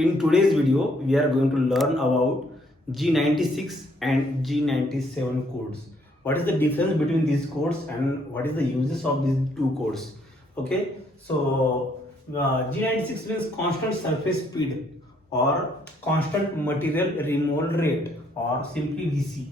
In today's video, we are going to learn about G96 and G97 codes. What is the difference between these codes and what is the uses of these two codes? Okay, so G96 means constant surface speed or constant material removal rate or simply VC,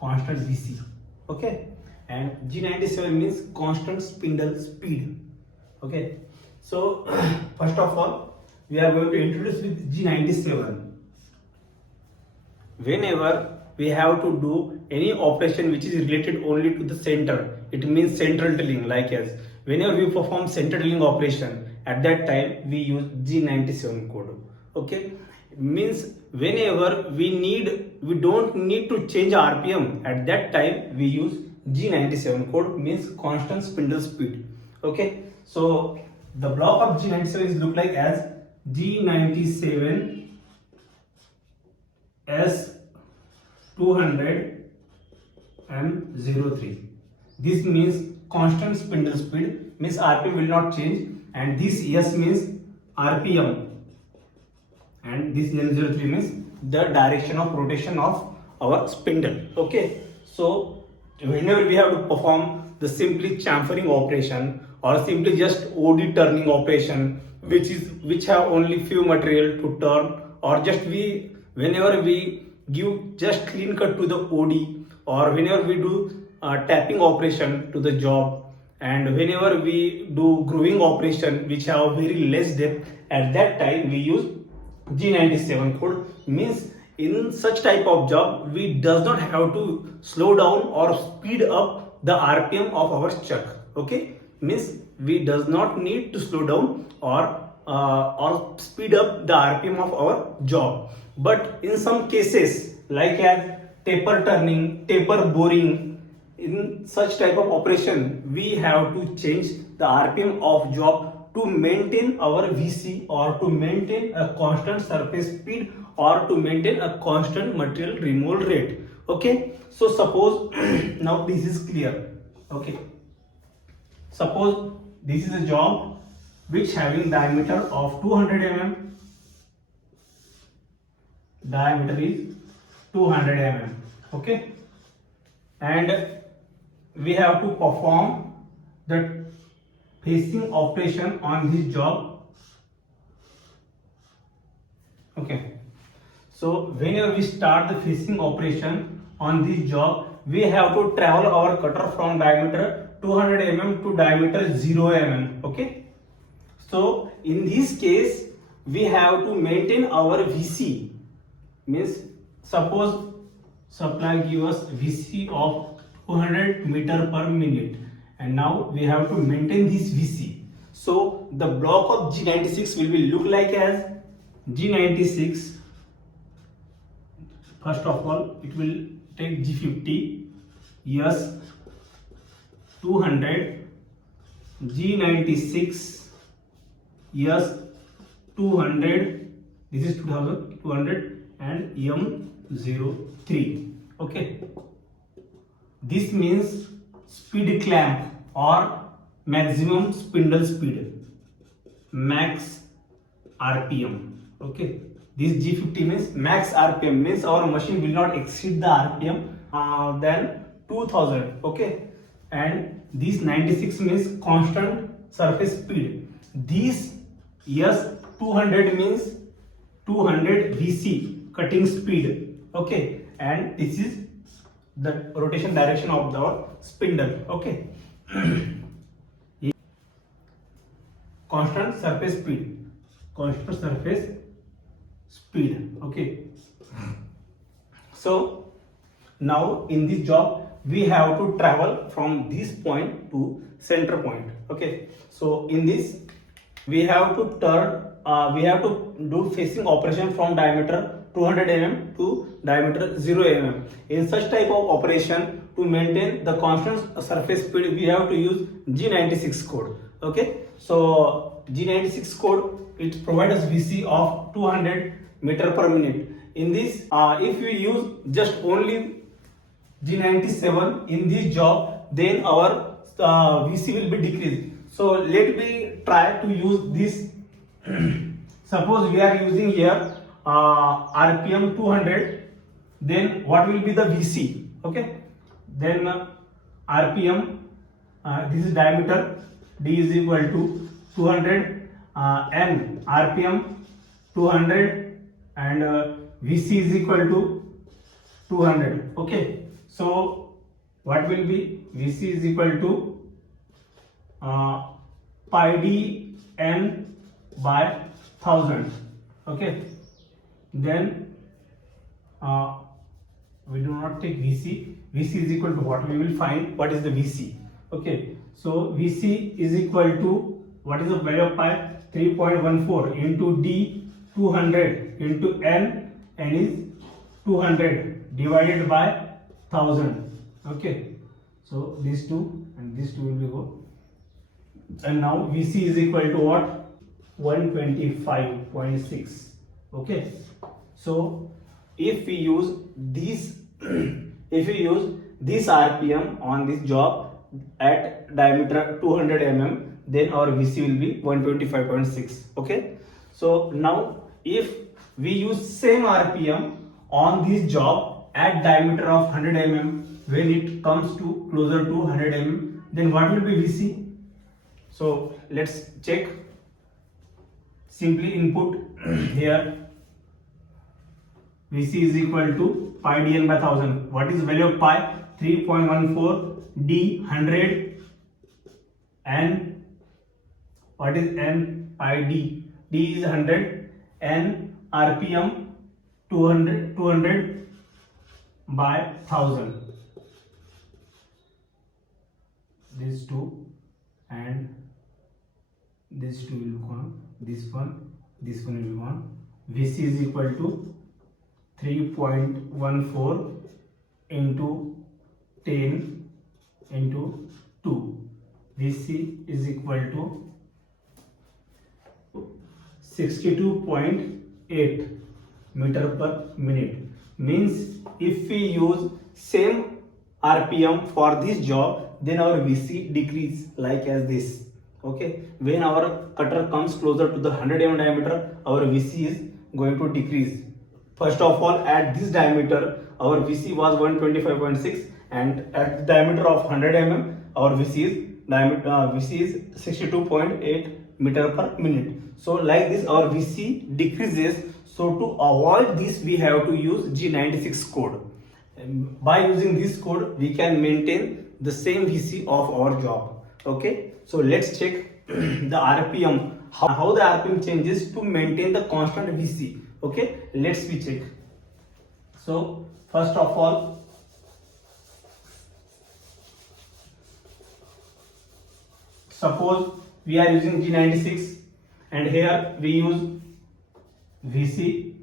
constant VC. Okay, and G97 means constant spindle speed. Okay, so first of all, we are going to introduce with G97. Whenever we have to do any operation which is related only to the center, it means central drilling. Like as whenever we perform central drilling operation, at that time we use G97 code. Okay, means whenever we don't need to change RPM, at that time we use G97 code, means constant spindle speed. Okay, so the block of G97 is look like as G97 S200 M03. This means constant spindle speed, means RPM will not change, and this S means RPM, and this M03 means the direction of rotation of our spindle. Okay, so whenever we have to perform the simply chamfering operation or simply just OD turning operation, which have only few material to turn, or just whenever we give just clean cut to the OD, or whenever we do tapping operation to the job, and whenever we do grooving operation which have very less depth, at that time we use G97 code. Means in such type of job we does not have to slow down or speed up the RPM of our chuck. Okay, means we does not need to slow down or speed up the RPM of our job. But in some cases, like as taper turning, taper boring, in such type of operation, we have to change the RPM of job to maintain our VC, or to maintain a constant surface speed, or to maintain a constant material removal rate. Okay, so suppose now this is clear. Okay, suppose this is a job which having diameter of 200 mm, diameter is 200 mm. Okay, and we have to perform the facing operation on this job. Okay, so whenever we start the facing operation on this job, we have to travel our cutter from diameter 200 mm to diameter 0 mm. Okay, so in this case we have to maintain our VC, means suppose supply give us VC of 200 meter per minute, and now we have to maintain this VC. So the block of G96 will be look like as G96. First of all, it will take G50, yes, 200, G96, yes, 200, this is 2200, and M03. Okay, this means speed clamp or maximum spindle speed, max RPM. Okay, this G50 means max RPM, means our machine will not exceed the RPM than 2000. Okay, and this 96 means constant surface speed. This S200 means 200 VC cutting speed. Okay, and this is the rotation direction of the spindle. Okay, constant surface speed, constant surface speed. Okay, so now in this job we have to travel from this point to center point. Okay, so in this we have to turn, we have to do facing operation from diameter 200 mm to diameter 0 mm. In such type of operation, to maintain the constant surface speed, we have to use G96 code. Okay, so G96 code, it provides us VC of 200 meter per minute. In this, if we use just only G97 in this job, then our VC will be decreased. So let me try to use this suppose we are using here RPM 200, then what will be the VC? Okay, then RPM, this is diameter, D is equal to 200, N RPM 200, and VC is equal to 200. Okay, so what will be VC is equal to pi d n by 1000. Okay, then we do not take VC. VC is equal to what? We will find what is the VC. Okay, so VC is equal to what is the value of pi? 3.14 into D 200 into N is 200 divided by 1000. Okay, so these two and these two will be go. And now VC is equal to what? 125.6. Okay, so if we use this if we use this RPM on this job at diameter 200 mm, then our VC will be 125.6. Okay, so now if we use same RPM on this job at diameter of 100 mm, when it comes to closer to 100 mm, then what will be VC? So let's check. Simply input here VC is equal to pi dn by 1000. What is the value of pi? 3.14 d 100, and what is n? Pi d. D is 100, n RPM 200 by 1000. These two and this two will go on. This one will be on. VC is equal to 3.14 into 10 into 2. VC is equal to 62.8 meter per minute. Means if we use same RPM for this job, then our VC decrease like as this. Okay, when our cutter comes closer to the 100 mm diameter, our VC is going to decrease. First of all, at this diameter our VC was 125.6, and at the diameter of 100 mm our VC is 62.8 meter per minute. So like this our VC decreases. So to avoid this we have to use G96 code. And by using this code we can maintain the same VC of our job. Okay, so let's check the RPM, how the RPM changes to maintain the constant VC. Okay, let's we check. So first of all, suppose we are using G96 and here we use VC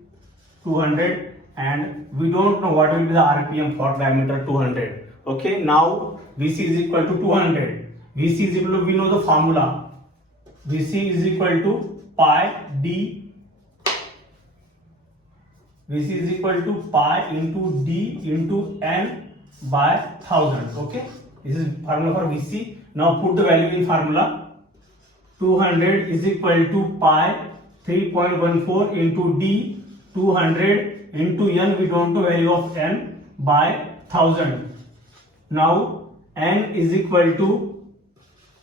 200 and we don't know what will be the RPM for diameter 200. Okay, now VC is equal to 200. VC is equal to, we know the formula. VC is equal to pi d. VC is equal to pi into d into n by 1000. Okay, this is formula for VC. Now put the value in formula. 200 is equal to pi 3.14 into d 200 into n, we don't know value of n, by 1000. Now n is equal to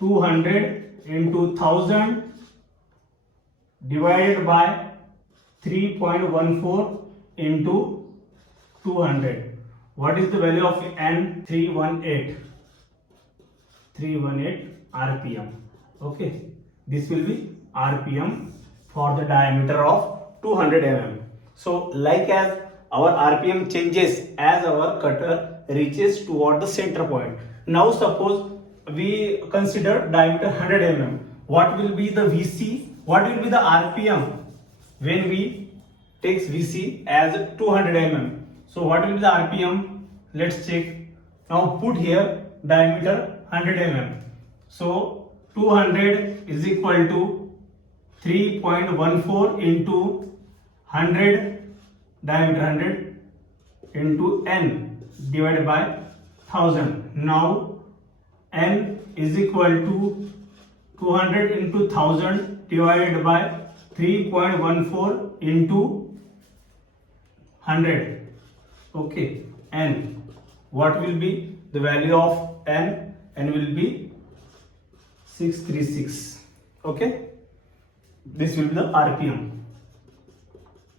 200 into 1000 divided by 3.14 into 200. What is the value of n? 318 RPM. Okay, this will be RPM for the diameter of 200 mm. So like as our RPM changes as our cutter reaches toward the center point. Now suppose we consider diameter 100 mm. What will be the VC? What will be the RPM when we takes VC as 200 mm? So what will be the RPM? Let's check. Now put here diameter 100 mm. So 200 is equal to 3.14 into 100 diameter 100 into n divided by 1000. Now n is equal to 200 into 1000 divided by 3.14 into 100. Okay, n. What will be the value of n? N will be 636. Okay, this will be the RPM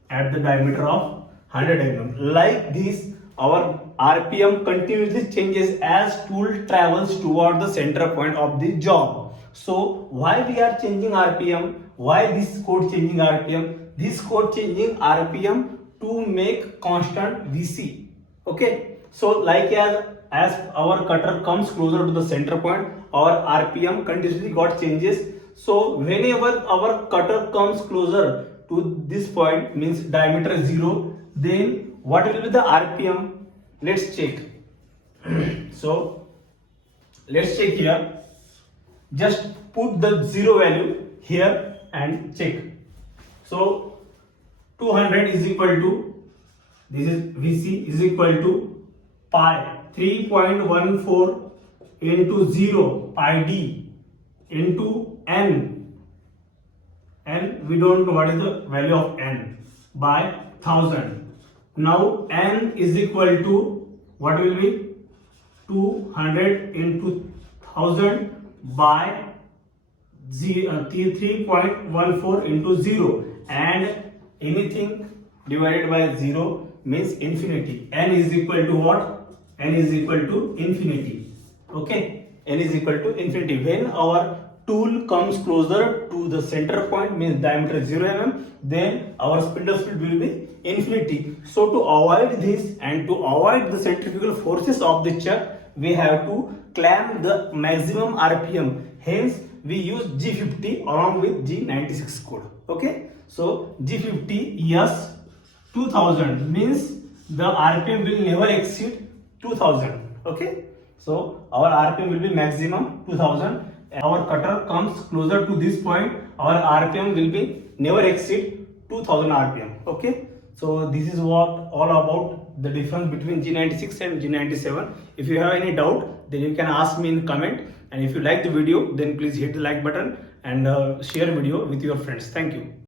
at the diameter of 100 mm. Like this, our RPM continuously changes as tool travels toward the center point of the job. So why we are changing RPM? Why this code changing RPM? This code changing RPM to make constant VC. Okay, so like as our cutter comes closer to the center point, our RPM continuously got changes. So whenever our cutter comes closer to this point, means diameter 0, then what will be the RPM? Let's check. So let's check here. Just put the 0 value here and check. So 200 is equal to, this is VC is equal to pi 3.14 into 0 pi d into n. N, we don't know what is the value of n, by 1000. Now n is equal to, what will be, 200 into 1000 by 3.14 into 0, and anything divided by 0 means infinity. N is equal to what? N is equal to infinity. Okay, n is equal to infinity. When our tool comes closer to the center point, means diameter 0 mm, then our spindle speed will be infinity. So to avoid this and to avoid the centrifugal forces of the chuck, we have to clamp the maximum RPM. Hence we use G50 along with G96 code. Okay, so G50 yes 2000 means the RPM will never exceed 2000. Okay, so our RPM will be maximum 2000. Our cutter comes closer to this point, our RPM will be never exceed 2000 RPM. Okay, so this is what all about the difference between G96 and G97. If you have any doubt, then you can ask me in comment, and if you like the video, then please hit the like button and share video with your friends. Thank you.